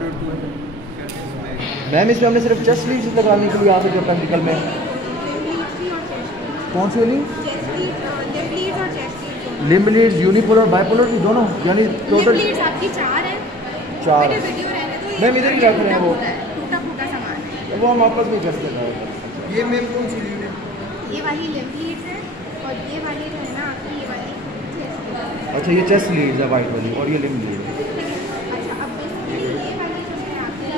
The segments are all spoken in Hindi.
ऑर्डर टू मैम इसमें हमने सिर्फ चेस्ट लीड्स लगाने के लिए यहाँ पे जो प्रैक्टिकल में कौन से lead, limb leads, unipolar bipolar दोनों, यानी टोटल आपकी 4 है। 4। मैम इधर ही रख रहे हैं वो टूटा फूटा सामान है, वो हम आपस में कर सकते हैं। ये मैम कौन सी लीड है? ये वाली लिम्ब लीड्स है और ये वाली जो है ना आपकी ये वाली chest लीड है। अच्छा ये चेस्ट लीड्स है वाइट वाली और ये लिम्ब लीड है। अच्छा अब बेसिकली ये वाली जो है आपकी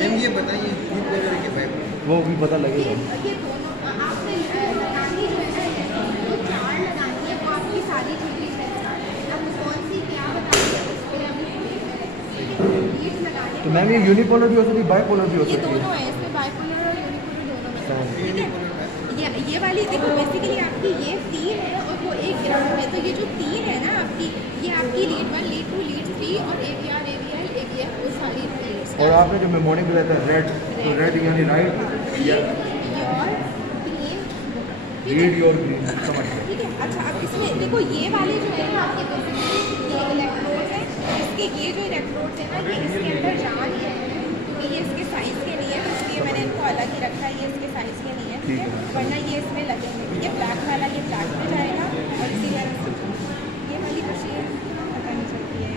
मैम ये बताइए यूनिपोलर के पाइप वो भी पता लगेगा। ये दोनों आपने लगानी जो है ना जो 4 लगानी है वो आपकी सारी चीज़ें अब कौन सी क्या बताइए इस पर अभी लीड्स लगाने तो मैम ये यूनिपोलर भी हो सकती है, बाइपोलर भी हो ये सकती है। दोनों है, इसमें बाइपोलर और यूनिपोलर दोनों में, ठीक है। ये वाली देखो बेसिकली आपकी ये 3 है और वो 1 ग्राम है, तो ये जो 3 है ना आपकी ये आपकी लीड 1 लीड 2 लीड 3 और AVR AVL AVF वो सारी लीड्स। और आपने जो मेमोरी में रहता है रेड, तो रेड यानी राइट या रीड योर ग्रीन, समझ गए। ठीक है। अच्छा अब इसमें देखो ये वाले जो है ना आपके बेसिकली ये इलेक्ट्रोड है, इसके ये जो इलेक्ट्रोड है ना ये इसके अंदर जा नहीं है क्योंकि ये इसके साइज़ के नहीं है, तो इसलिए मैंने इनको अलग ही रखा है, ये इसके साइज़ के नहीं है, ठीक है, वरना ये इसमें लगेंगे। ठीक है, ब्लैक वाला ये ब्लैक में जाएगा और इसी तरह से ये वाली मशीन पता नहीं चलती है।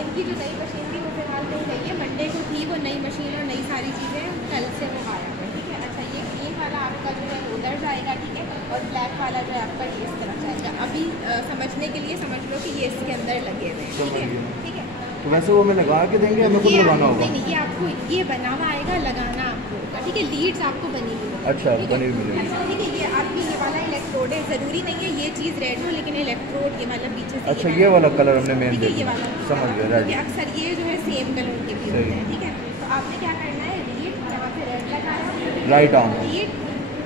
इनकी जो नई मशीन थी वो फिलहाल नहीं गई है, मंडे को थी वो नई मशीन और नई सारी चीज़ें कल से वो आया है। ठीक है। अच्छा ये ग्रीन वाला आपका जो है उधर जाएगा, ठीक है, और ब्लैक वाला जो है आपका ये इस तरफ जाएगा। अभी समझने के लिए समझ लो कि ये इसके अंदर लगे हुए हैं, ठीक है, ठीक है। तो वैसे वो हमें लगा के देंगे, हमें खुद लगाना होगा? नहीं, ये आपको ये बना हुआ आएगा, लगाना आपको होगा, ठीक है, लीड्स आपको बनी हुई है। अच्छा बनी हुई मिलेगी। अच्छा ठीक है, ये आपकी ये वाला इलेक्ट्रोड है, ज़रूरी नहीं है ये चीज़ रेड हो, लेकिन इलेक्ट्रोड ये वाला पीछे से अच्छा ये वाला कलर हमने मेन ठीक है, ये देखा, वाला समझ गया, रेड। अक्सर ये जो है सेम कलर के भी होते हैं, ठीक है। तो आपने क्या करना है, रीड जहाँ पे रेड लगाया, right arm, read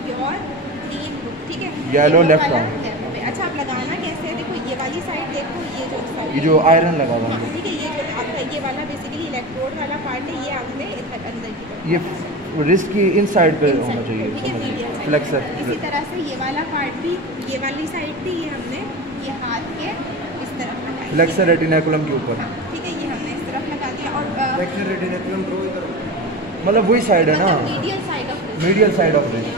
pure green, ठीक है, येलो लेफ्ट आर्म। अच्छा आप लगाना कैसे है, देखो ये वाली साइड देखो, ये जो ये जो आयरन लगा हुआ है, ठीक है, ये जो आपका ये वाला बेसिकली इलेक्ट्रोड वाला पार्ट है, ये आपने इधर अंदर की तरफ, ये रिस्ट की इन साइड पे होना चाहिए, ठीक है, मीडियम साइड। फ्लेक्सर। इसी तरह से ये वाला पार्ट भी, ये वाली साइड थी, ये हमने ये हाथ के इस तरफ लगाई, फ्लेक्सर रेटिनाकुलम के ऊपर, ठीक है, ये हमने इस तरफ लगा दिया और फ्लेक्सर रेटिनाकुलम ड्रॉ इधर, मतलब वही साइड है ना, medial side of medial side of wrist,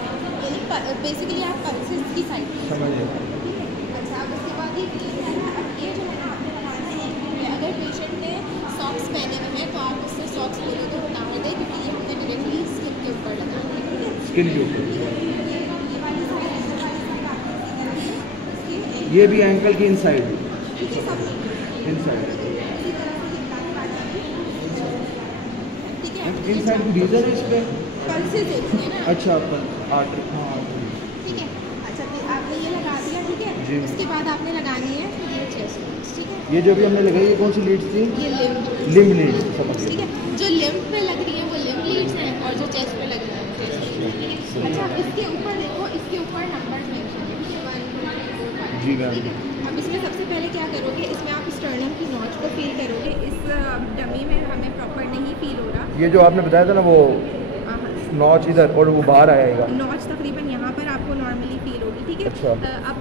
यानी बेसिकली आप पल्सेस की साइड, समझिए। ठीक है। अच्छा अब उसके बाद ये ग्रीन है ना, अब ये जो है ना आपने लगाना है, अगर पेशेंट ने सॉक्स पहने हुए हैं तो आप उससे सॉक्स बोलो तो हटा दें, क्योंकि ये हमने डायरेक्टली स्किन के ऊपर लगाना है, ठीक है, स्किन के ऊपर। ये वाली साइड आपकी ये भी एंकल की इनसाइड, ठीक है, सब इनसाइड, इसी तरह से ये ब्लैक वाला भी, ठीक है, इनसाइड की डीजर इस पे। पल्सेस होती है ना, अच्छा अपन आर्ट, हाँ ठीक है। अच्छा तो आपने ये लगा दिया, ठीक है, जी। उसके बाद आपने लगानी है ये चेस्ट, ठीक है, ये जो भी हमने लगाई ये कौन सी लीड्स थी? ये लिम्ब लीड, समझ ठीक गए। है, जो लिम्ब पे लग रही है वो लिम्ब लीड्स हैं और जो चेस्ट पे लग रहा है चेस्ट, ठीक है। अच्छा अब इसके ऊपर देखो, इसके ऊपर नंबर मेंशन है, ठीक है, 1 2 3 4 5, जी मैम। ठीक है। अब इसमें सबसे पहले क्या करोगे, इसमें आप स्टर्नम की नॉच को फील करोगे, इस डमी में हमें प्रॉपर नहीं फील हो रहा, ये जो आपने बताया था ना वो नॉच इधर और वो बाहर आएगा, नॉच तकरीबन यहाँ पर आपको नॉर्मली फील होगी, ठीक है। अच्छा। अब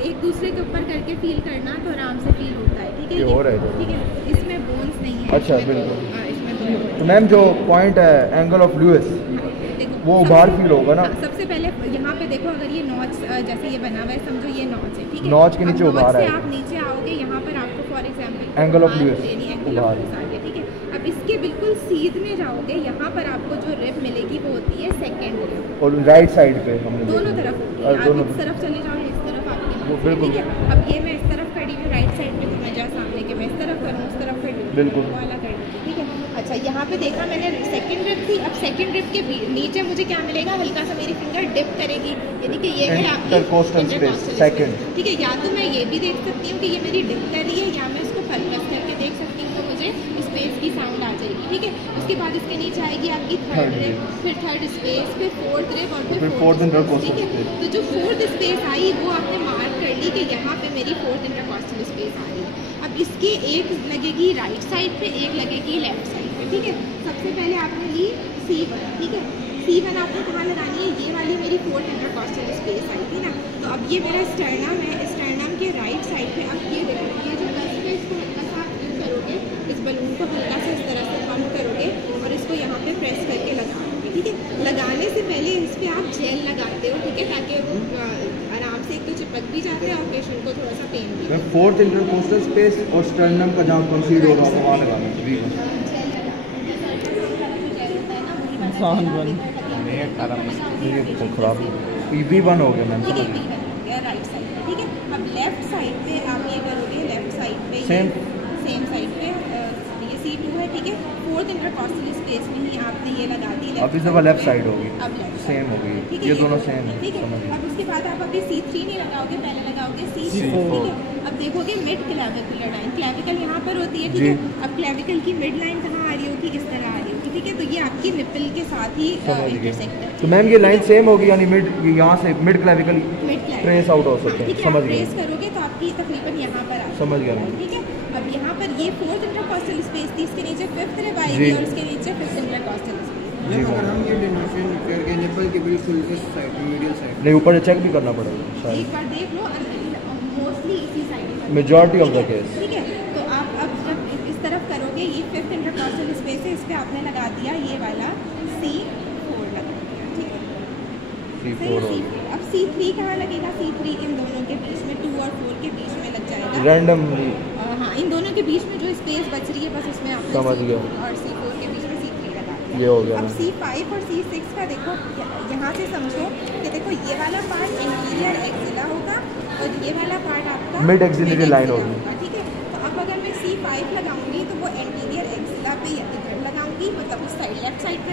एक दूसरे के ऊपर करके फील करना तो आराम से फील होता है, ठीक है, ये हो रहा है, ठीक है, इसमें बोन्स नहीं है, अच्छा, इसमें बिल्कुल। इसमें तो मैम जो पॉइंट है एंगल ऑफ लुइस देखो वो बाहर फील होगा ना? सबसे पहले यहाँ पे देखो, अगर ये नॉच जैसे ये बना हुआ है, समझो ये नॉच है, ठीक है, नॉच के नीचे अब उभार नॉच से है, आप नीचे आओगे, यहाँ पर आपको for example angle of Louis angle उभार ऑफ लुइस आ गया, ठीक है। अब इसके बिल्कुल सीध में जाओगे, यहाँ पर आपको जो रिब मिलेगी वो होती है सेकेंड रिब, और राइट साइड पे हमने दोनों तरफ होती है, आप दोनों इस तरफ चले जाओ, इस तरफ आपके, बिल्कुल। ठीक है। अब ये मैं इस तरफ खड़ी हूँ, राइट साइड पे तुम्हें जा सामने के, मैं इस तरफ करूँ, उस तरफ खड़ी हूँ, बिल्कुल। वाला कर दूँ, ठीक है। अच्छा यहाँ पे देखा मैंने सेकंड रिब थी, अब सेकंड रिब के नीचे मुझे क्या मिलेगा, हल्का सा मेरी फिंगर डिप करेगी, यानी कि ये है आपकी इंटरकोस्टल स्पेस, सेकंड, ठीक है। या तो मैं ये भी देख सकती हूँ कि ये मेरी डिप कर रही है, या मैं इसको फोकस करके देख सकती हूँ, तो मुझे स्पेस की साउंड आ जाएगी, ठीक है। उसके बाद इसके नीचे आएगी आपकी थर्ड रिब, फिर थर्ड स्पेस, फिर फोर्थ रिब और फिर फोर्थ इंटरकोस्टल, ठीक है। तो जो फोर्थ स्पेस आई वो आपने मार्क कर ली कि यहाँ पे मेरी फोर्थ इंटरकोस्टल स्पेस आ रही है। अब इसके एक लगेगी राइट साइड पे, एक लगेगी लेफ्ट साइड पे, ठीक है। सबसे पहले आपने ली C1, ठीक है, C1 आपको कहाँ लगानी है, ये वाली मेरी फोर्थ इंटरकोस्टल स्पेस आई थी ना, तो अब ये मेरा स्टर्नम है, स्टर्नम के राइट साइड पे अब ये देखो, ये जो बस पे इसको हल्का सा आप यूज करोगे, इस बलून को हल्का सा इस तरह से पे आप जेल लगाते हो, ठीक है, ताकि वो आराम से एक तो चिपक भी जाते हैं और पेशेंट को थोड़ा सा पेन भी। मैं फोर्थ इंटरकोस्टल स्पेस और स्टर्नम का जहाँ कंसीड होगा वहाँ लगाना है। जेल लगाते हैं, जेल होता है ना, वही वाला इंसान जेल बन। आप इधर लगा ये के खराब V1 हो गया मैम। ठीक है, V1 हो गया राइट साइड पे, ठीक है। अब लेफ्ट साइड पे आप ये करोगे, लेफ्ट साइड पे सेम साइड पे ये C2 है, ठीक है। फोर्थ इंटरकॉस्टल स्पेस में ही आपने ये लगा दी। अब इस दफ़ा लेफ्ट साइड होगी, अब लेफ्ट सेम होगी, ठीक है, ये दोनों सेम है। ठीक है। समझ गया। अब उसके बाद आप अभी C3 नहीं लगाओगे, पहले लगाओगे C4, C4। ठीक है। अब देखोगे मिड क्लेविकुलर लाइन, क्लेविकल यहाँ पर होती है, ठीक जी। है। अब क्लेविकल की मिड लाइन कहाँ आ रही होगी, इस तरह आ रही होगी, ठीक है। तो ये आपकी निपल के साथ ही समझ गया। इंटरसेक्ट है। तो मैम ये लाइन सेम होगी, यानी मिड यहाँ से mid clavicle mid trace out हो सकते हैं। ठीक है, समझ आप गया। ट्रेस करोगे तो आपकी तकरीबन यहाँ पर आ समझ गया मैं। ठीक है। अब यहाँ पर ये फोर्थ इंटरकॉस्टल स्पेस थी, इसके नीचे फिफ्थ रिब जी। आएगी और इसके नीचे फिफ्थ इंटरकॉस्टल स्पेस। मैम अगर हम ये डेनोशन करके निपल के बिल्कुल इस साइड मीडियल साइड नहीं, ऊपर चेक भी करना पड़ेगा शायद, एक बार देख लो, मोस्टली इसी side majority of the case. ठीक है। तो आप अब जब इस तरफ करोगे, ये फिफ्थ इंटरकॉस्टल स्पेस है, इस पर आपने लगा दिया ये वाला C4 लगा दिया, ठीक है। सही है, C4 C4। अब C3 कहाँ लगेगा, C3 इन दोनों के बीच में, 2 और 4 के बीच में लग जाएगा। रैंडमली। हाँ, इन दोनों के बीच में जो स्पेस बच रही है, बस उसमें आपने समझ C4 गया। और C4 के बीच में C3 लगा दिया। ये हो गया। अब C5 और C6 का देखो, यहाँ से समझो कि देखो ये वाला पार्ट इंटीरियर एक्सिला होगा और ये वाला पार्ट आपका मिड एक्सिलरी लाइन होगी, ठीक है। तो अब अगर मैं C5 लगाऊंगी तो वो एंटीरियर एक्सिला पे इधर लगाऊंगी, मतलब उस साइड लेफ्ट साइड पे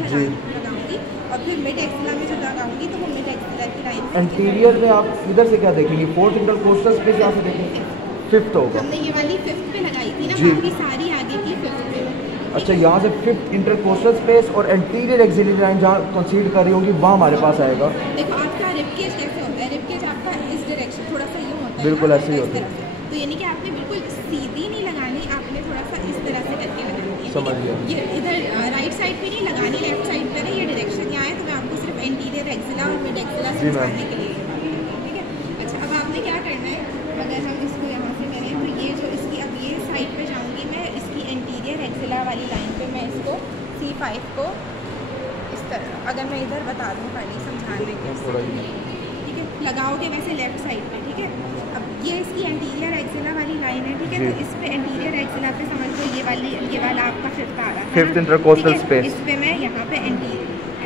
लगाऊंगी, और फिर मिड एक्सिला में जब लगाऊंगी तो वो मिड एक्सिला की लाइन पे। इंटीरियर में आप इधर से क्या देखेंगे, फोर्थ इंटरकोस्टल स्पेस यहाँ से देखेंगे, फिफ्थ होगा। हमने ये वाली फिफ्थ पे लगाई थी ना, जी। बाकी सारी आगे की फिफ्थ पे। अच्छा, यहाँ से फिफ्थ इंटरकोस्टल स्पेस और एंटीरियर एक्सिलरी लाइन जहाँ कंसीड कर रही होगी वहाँ हमारे पास आएगा। देखो आपका रिबकेज कैसे होता है, रिबकेज आपका इस डायरेक्शन थोड़ा सा यूँ होता है, बिल्कुल ना, ऐसे ही इस होता है। तरह से। तो यानी कि आपने बिल्कुल सीधी नहीं लगानी, आपने थोड़ा सा इस तरह से करके लगानी है, समझ ठीक है? गया। ये इधर राइट साइड पे नहीं लगानी, लेफ्ट साइड पे ना, ये डायरेक्शन यहाँ है, तो मैं आपको सिर्फ एंटीरियर एक्सिला और मिड एक्सिला जी मैम। समझाने के लिए, ठीक है। अच्छा, अब आपने क्या करना है, अगर हम इसको यहाँ से करें तो ये जो इसकी, अब ये साइड पे जाऊँगी मैं, इसकी एंटीरियर एक्सिला वाली लाइन पे मैं इसको C5 को इस तरह, अगर मैं इधर बता दूँ खाली समझाने के, ठीक है, लगाओगे वैसे लेफ्ट साइड पे, ठीक है। अब ये इसकी एंटीरियर एक्सिला वाली लाइन है, ठीक है। तो इस पे एंटीरियर एक्सिला पे समझ लो ये वाला आपका फिफ्थ आ रहा है, फिफ्थ इंटरकोस्टल ठीक है? स्पेस। इस पे मैं यहाँ पे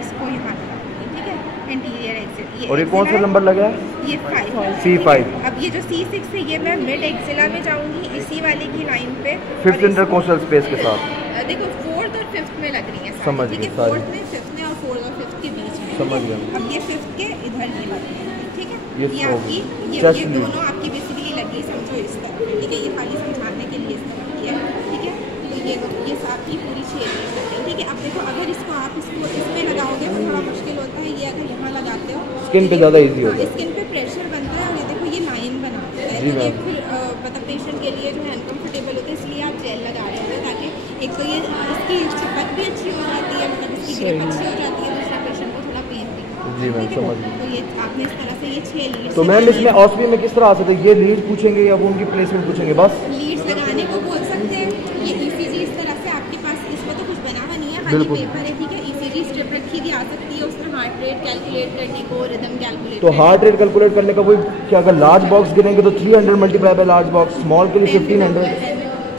इसको यहाँ लगाऊंगी, ठीक है, एंटीरियर एक्सिला। और ये कौन सा नंबर लगा है? ये 5 C5। अब ये जो C6 है, ये मैं मिड एक्सिला में जाऊंगी, इसी वाले की लाइन पे, फिफ्थ इंटरकोस्टल स्पेस के साथ। देखो फोर्थ और फिफ्थ में लग रही है सारी, समझ ठीक गई है। सारी। फोर्थ में, फिफ्थ में और फोर्थ और फिफ्थ के बीच में, समझ गया। अब ये फिफ्थ के इधर ये लग रही है, ठीक है। ये ये हो आपकी गई। ये Just leave। दोनों आपकी बेसिकली लगी, समझो इस तरह, ठीक है। ये खाली समझाने के लिए इस तरह की है, ठीक है। तो ये आपकी पूरी 6 लेयर लग गई, ठीक है। अब देखो अगर इसको आप इसमें लगाओगे तो थोड़ा मुश्किल होता है, ये अगर यहाँ लगाते हो स्किन पे ज़्यादा इजी होता है। स्किन पे प्रेशर बनता है, और ये देखो ये लाइन बनाता है, जी तो ये मैम। फिर मतलब पेशेंट के लिए जो है अनकम्फर्टेबल होता है, इसलिए आप जेल लगा रहे होते हैं, ताकि एक तो ये इसकी चिपक भी अच्छी हो जाती है, मतलब इसकी ग्रिप अच्छी हो जाती है, दूसरे पेशेंट को थोड़ा पेन भी कम होता है, जी मैम, ठीक है? समझ गई। तो ये आपने इस तरह से ये 6 लीड्स तो मैम इसमें ऑस्पी में किस तरह आ सकते हैं, ये लीड पूछेंगे या वो उनकी प्लेसमेंट पूछेंगे बस? लीड्स लगाने को बोल सकते हैं। ये ECG इस तरह से आपके पास, इसमें तो कुछ बना हुआ नहीं है, खाली बिल्कुल। पेपर है, ठीक है। ECG स्ट्रिप रखी भी आ सकती है, उसमें हार्ट रेट कैलकुलेट करने को, रिदम कैलकुलेट तो हार्ट रेट कैलकुलेट करने का वही क्या, अगर लार्ज बॉक्स गिनेंगे तो 300 multiply by large box, small के लिए 1500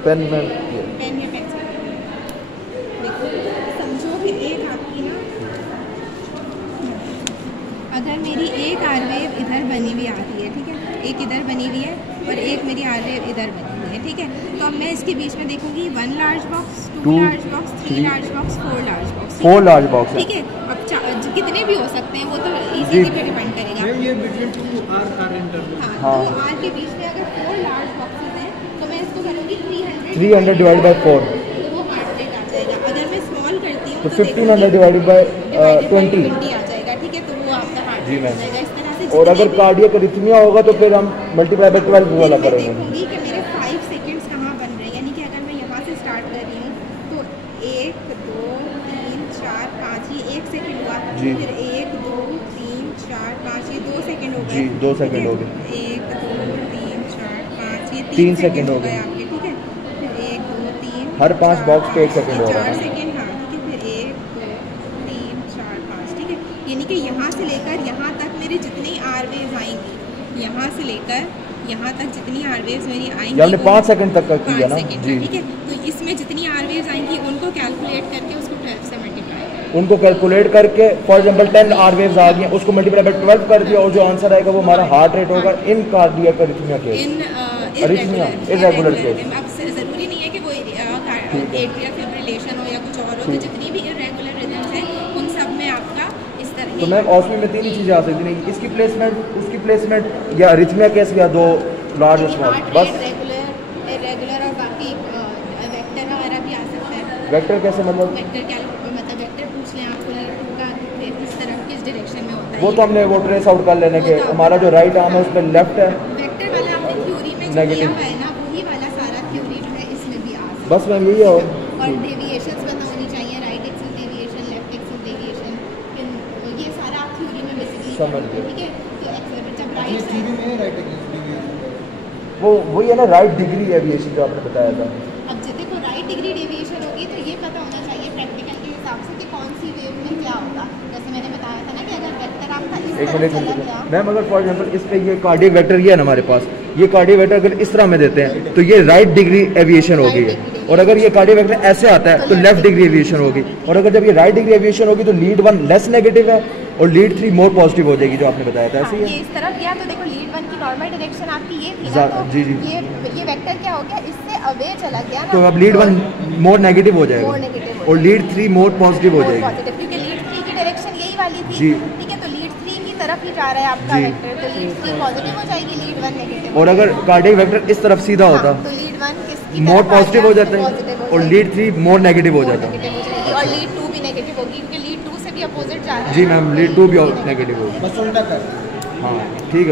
पेन में। पेन या पेंसिल। देखो समझो कि एक आपकी ना, अगर मेरी एक आरवेव इधर बनी हुई आ रही है, ठीक है, एक इधर बनी हुई है और एक मेरी आरवेव इधर बनी हुई है, ठीक है। तो अब मैं इसके बीच में देखूंगी 1 large box, 2 large box, 3 large box, 4 large box, 4 large box है। ठीक है। अब कितने भी हो सकते हैं, वो तो ECG पे डिपेंड करेगा। मैम ये बिटवीन 2 R इंटरवल। हाँ, हाँ। 2 आर के बीच में अगर 4 लार्ज बॉक्सेस हैं तो मैं इसको करूँगी 300 डिवाइड बाय 4, तो वो हार्ट रेट आ जाएगा। अगर मैं स्मॉल करती हूँ तो 1500 डिवाइडेड बाय 20। 20 आ जाएगा, ठीक है। तो वो आपका हार्ट जी रेट आ मैम। जाएगा। इस तरह से और जितने अगर भी- कार्डियक रिथमिया होगा तो फिर हम मल्टीप्लाई बाय 12 वाला मैं करेंगे। देखूंगी कि मेरे 5 सेकंड्स कहाँ बन रहे हैं, यानी कि अगर मैं यहाँ से स्टार्ट कर रही हूँ तो 1 2 3 4 5, ये 1 सेकंड हुआ, जी। फिर 1 2 3 4 5, ये 2 सेकंड हो गए, जी, 2 सेकंड हो गए। 1 2 3 4 5, ये 3 3 सेकंड हो हो गए गए आपके, ठीक है। फिर 1 2 3 हर 5 4, बॉक्स पे 1 सेकंड हो रहा 4 है। सेकंड, हाँ, ठीक है। फिर 1 2 3 4 5, ठीक है। यानी कि यहाँ से लेके लेकर यहाँ तक मेरी जितनी आरवेज आएंगी, यहाँ से लेकर यहाँ तक जितनी आरवेज मेरी आएंगी, ये हमने 5 सेकंड तक का किया ना जी। ठीक है, तो इसमें जितनी आरवेज आएंगी उनको कैलकुलेट करके उसको 12 से मल्टीप्लाई करें। उनको कैलकुलेट करके फॉर एग्जांपल 10 आर वेव्स आ गई, उसको मल्टीप्लाई बाय 12 कर दिया, और जो आंसर आएगा वो हमारा हार्ट रेट होगा इन cardiac arrhythmia case, irregular case. अब ज़रूरी नहीं है कि वो एट्रियल फिब्रिलेशन हो या कुछ और हो, तो जितनी भी इर्रेगुलर रिदम्स हैं उन सब में आपका इस तरह। तो मैम ऑस्मी में 3 ही चीज़ें आ सकती नहीं, इसकी प्लेसमेंट, उसकी प्लेसमेंट, या अरिथमिया केस, या 2 लार्ज और स्मॉल, बस। रेगुलर और बाकी वेक्टर वगैरह भी आ सकता है। वेक्टर कैसे मतलब? वेक्टर मतलब वेक्टर पूछ लें आपको लीड का किस तरफ किस डायरेक्शन में होता है, वो तो हमने वो ट्रेस आउट कर लेने के, हमारा जो राइट आर्म है उस पर लेफ्ट है। वेक्टर वाला आपने थ्योरी में जो Negative. किया हुआ है ना, वही वाला सारा थ्योरी जो है इसमें भी आ सकता है। बस मैम यही है। और डेविएशंस पता होनी चाहिए, right axis deviation, left axis deviation, ये सारा आप थ्योरी में बेसिकली समझ गए। ठीक है। तो जब ये राइट थ्योरी में राइट एक्सिस, वो वही है ना राइट डिग्री एविएशन जो आपने बताया था। अब जब देखो राइट डिग्री डेविएशन होगी तो ये पता होना चाहिए प्रैक्टिकल के हिसाब से कि कौन सी वेव में क्या होगा। जैसे मैंने बताया था ना कि अगर वेक्टर आपका इस एक तरफ चला मिनट गया, मैम, अगर फॉर एग्जांपल इस पे ये कार्डियक वेक्टर ये है ना हमारे पास, ये कार्डियक वेक्टर अगर इस तरह में देते हैं तो ये राइट डिग्री एविएशन होगी, और अगर ये कार्डियक वेक्टर ऐसे आता है तो लेफ्ट डिग्री एविएशन होगी, और अगर जब ये राइट डिग्री एविएशन होगी तो लीड 1 लेस नेगेटिव है और लीड 3 मोर पॉजिटिव हो जाएगी, जो आपने बताया था ऐसे ही ये है। इस तरफ गया तो देखो लीड 1 की नॉर्मल डायरेक्शन आपकी ये थी ना, तो जी जी। ये वेक्टर क्या हो गया, इससे अवे चला गया ना, तो अब लीड 1 मोर नेगेटिव हो मोर जाएगा नेगेटिव और लीड 3 मोर पॉजिटिव हो जाएगी पॉजिटिव, क्योंकि लीड 3 की डायरेक्शन यही वाली थी। जी। ठीक है, तो लीड 3 की तरफ ही जा रहा है आपका जी। वेक्टर, तो लीड 3 पॉजिटिव हो जाएगी, लीड 1 नेगेटिव। और अगर कार्डियक वेक्टर इस तरफ सीधा होता तो लीड 1 किसकी मोर तरफ आ पॉजिटिव गया? हो जाता Positive है हो और जाएगी। लीड 3 मोर नेगेटिव हो जाता है। नेगेटिव हो जाएगी, और लीड 2 भी नेगेटिव होगी क्योंकि लीड 2 से भी अपोजिट जा रहा है। जी मैम, लीड 2 भी नेगेटिव होगी। बस उल्टा कर। हाँ ठीक है।